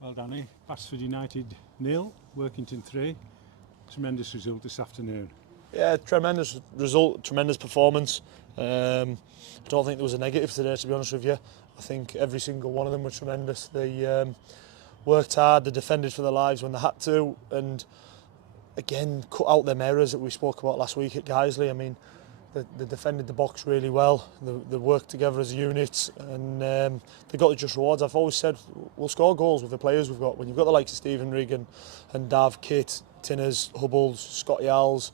Well, Danny, Basford United 0, Workington 3. Tremendous result this afternoon. Yeah, tremendous result, tremendous performance. I don't think there was a negative today, to be honest with you. I think every single one of them were tremendous. They worked hard, they defended for their lives when they had to, and again, cut out them errors that we spoke about last week at Guiseley. I mean, they defended the box really well. They worked together as a unit, and they got the just rewards. I've always said we'll score goals with the players we've got. When you've got the likes of Stephen Rigg and Dav, Kit, Tinners, Hubbles, Scotty Alls,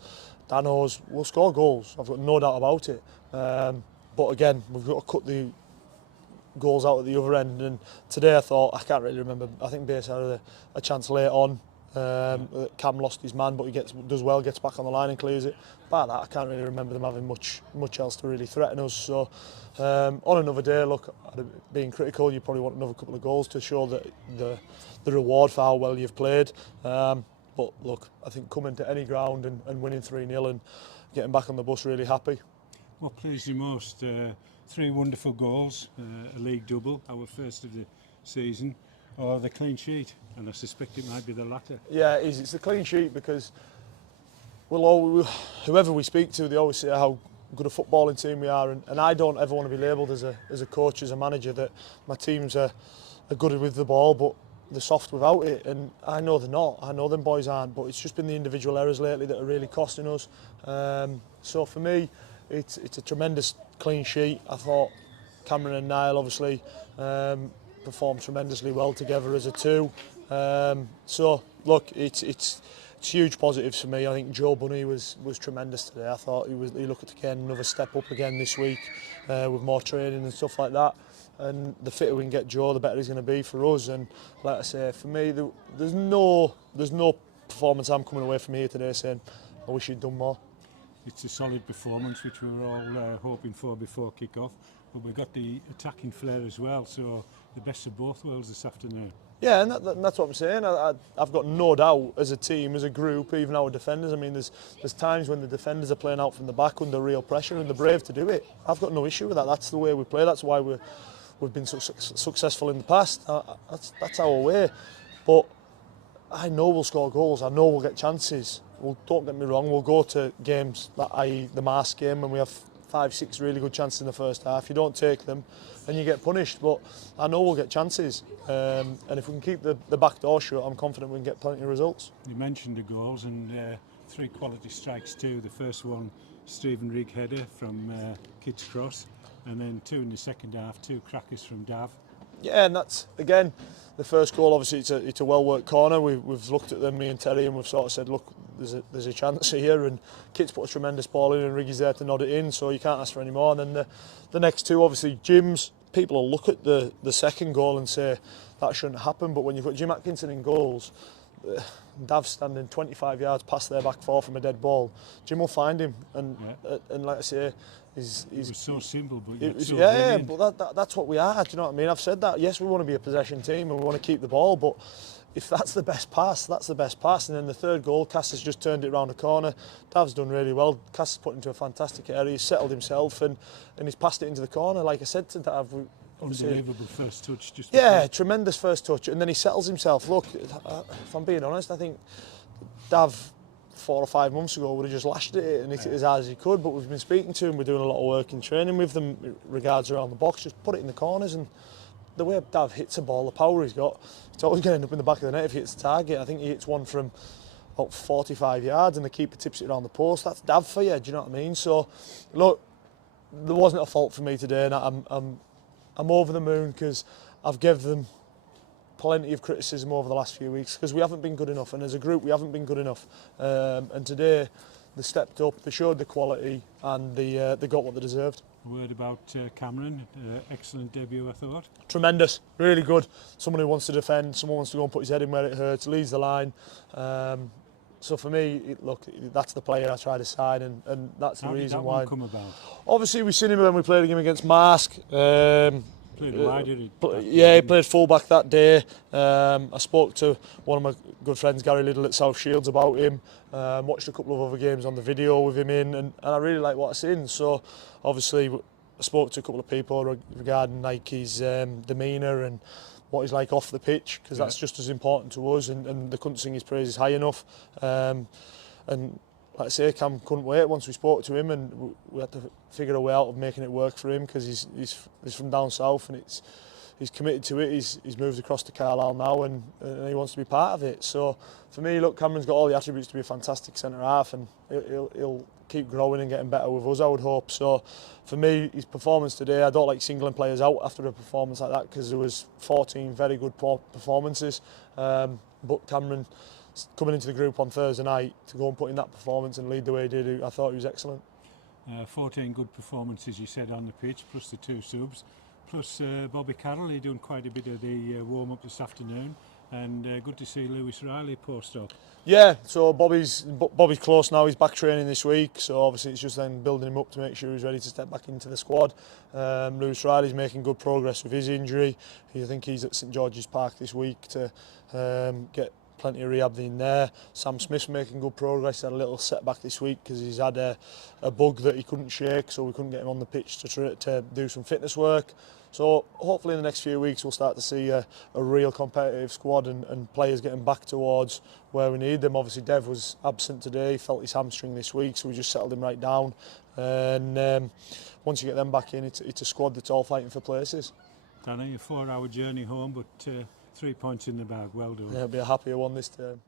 Danos, we'll score goals. I've got no doubt about it. But again, we've got to cut the goals out at the other end. And today I thought, I can't really remember, I think Basford had a chance late on. Cam lost his man, but he does well, gets back on the line and clears it. Bar that, I can't really remember them having much else to really threaten us. So on another day, look, being critical, you probably want another couple of goals to show that the reward for how well you've played. But look, I think coming to any ground and winning 3-0 and getting back on the bus really happy. What pleased you most? 3 wonderful goals, a league double, our first of the season, or the clean sheet? And I suspect it might be the latter. Yeah, it is. It's the clean sheet because whoever we speak to, they always say how good a footballing team we are, and I don't ever want to be labelled as a coach, as a manager, that my teams are good with the ball, but they're soft without it, and I know they're not. I know them boys aren't, but it's just been the individual errors lately that are really costing us. So for me, it's a tremendous clean sheet. I thought Cameron and Niall obviously performed tremendously well together as a two. So look, it's huge positives for me. I think Joe Bunny was tremendous today. I thought he looked again another step up again this week with more training and stuff like that. And the fitter we can get Joe, the better he's going to be for us. And like I say, for me, there's no performance I'm coming away from here today saying I wish he'd done more. It's a solid performance, which we were all hoping for before kick-off, but we've got the attacking flair as well, so the best of both worlds this afternoon. Yeah, and that's what I'm saying. I've got no doubt as a team, as a group, even our defenders. I mean, there's times when the defenders are playing out from the back under real pressure and they're brave to do it. I've got no issue with that. That's the way we play. That's why we've been successful in the past. That's our way. But I know we'll score goals. I know we'll get chances. Well, don't get me wrong, we'll go to games, i.e. the Mars game, when we have 5-6 really good chances in the first half. You don't take them and you get punished, but I know we'll get chances. And if we can keep the back door shut, I'm confident we can get plenty of results. You mentioned the goals, and 3 quality strikes too. The first one, Stephen Rigg header from Kit's cross, and then 2 in the second half, 2 crackers from Dav. Yeah, and that's, again, the first goal, obviously it's a well-worked corner. We've looked at them, me and Terry, and we've sort of said, look, there's a chance here, and Kit's put a tremendous ball in and Riggy's there to nod it in, so you can't ask for any more. And then the next 2, obviously, Jim's, people will look at the second goal and say that shouldn't happen, but when you've got Jim Atkinson in goals, Dav standing 25 yards past their back 4 from a dead ball, Jim will find him, and like I say, it was so simple, but yeah, but that's what we are. Do you know what I mean? I've said that. Yes, we want to be a possession team and we want to keep the ball, but if that's the best pass, that's the best pass. And then the third goal, Cass has just turned it round the corner. Dav's done really well. Cass has put into a fantastic area. He's settled himself and he's passed it into the corner. Like I said to Dav, unbelievable first touch. Tremendous first touch, and then he settles himself. Look, if I'm being honest, I think Dav 4 or 5 months ago would have just lashed at it and hit it as hard as he could, but we've been speaking to him, we're doing a lot of work in training with them regards around the box, just put it in the corners, and the way Dav hits a ball, the power he's got, it's always going to end up in the back of the net if he hits the target. I think he hits one from about 45 yards and the keeper tips it around the post. That's Dav for you, do you know what I mean? So look, there wasn't a fault for me today, and I'm over the moon because I've given them plenty of criticism over the last few weeks because we haven't been good enough, and as a group we haven't been good enough, and today they stepped up, they showed the quality, and they got what they deserved. A word about Cameron, excellent debut I thought. Tremendous, really good. Someone who wants to defend, someone wants to go and put his head in where it hurts, leads the line. So for me, look, that's the player I try to sign, and that's the reason why. How did that one come about? Obviously we've seen him when we played a game against Marsk. Played wider. He played full-back that day. I spoke to one of my good friends, Gary Liddle at South Shields, about him. Watched a couple of other games on the video with him in, and I really like what I've seen. So obviously I spoke to a couple of people regarding like his demeanour and what he's like off the pitch, because that's just as important to us, and they couldn't sing his praises high enough. And like I say, Cam couldn't wait once we spoke to him, and we had to figure a way out of making it work for him, because he's from down south, and he's committed to it. He's moved across to Carlisle now, and he wants to be part of it. So for me, look, Cameron's got all the attributes to be a fantastic centre half, and he'll keep growing and getting better with us, I would hope. So for me, his performance today, I don't like singling players out after a performance like that, because there was 14 very good performances. But Cameron, coming into the group on Thursday night to go and put in that performance and lead the way he did, I thought he was excellent. 14 good performances, you said, on the pitch, plus the 2 subs, plus Bobby Carroll. He's doing quite a bit of the warm-up this afternoon, and good to see Lewis Riley post up. Yeah, so Bobby's close now. He's back training this week, so obviously it's just then building him up to make sure he's ready to step back into the squad. Lewis Riley's making good progress with his injury. I think he's at St George's Park this week to get plenty of rehab in there. Sam Smith's making good progress. He had a little setback this week because he's had a bug that he couldn't shake, so we couldn't get him on the pitch to do some fitness work. So hopefully in the next few weeks we'll start to see a real competitive squad and players getting back towards where we need them. Obviously Dev was absent today, he felt his hamstring this week, so we just settled him right down. And once you get them back in, it's a squad that's all fighting for places. Danny, a 4-hour journey home, but 3 points in the bag. Well done. Yeah, it'll be a happier one this term.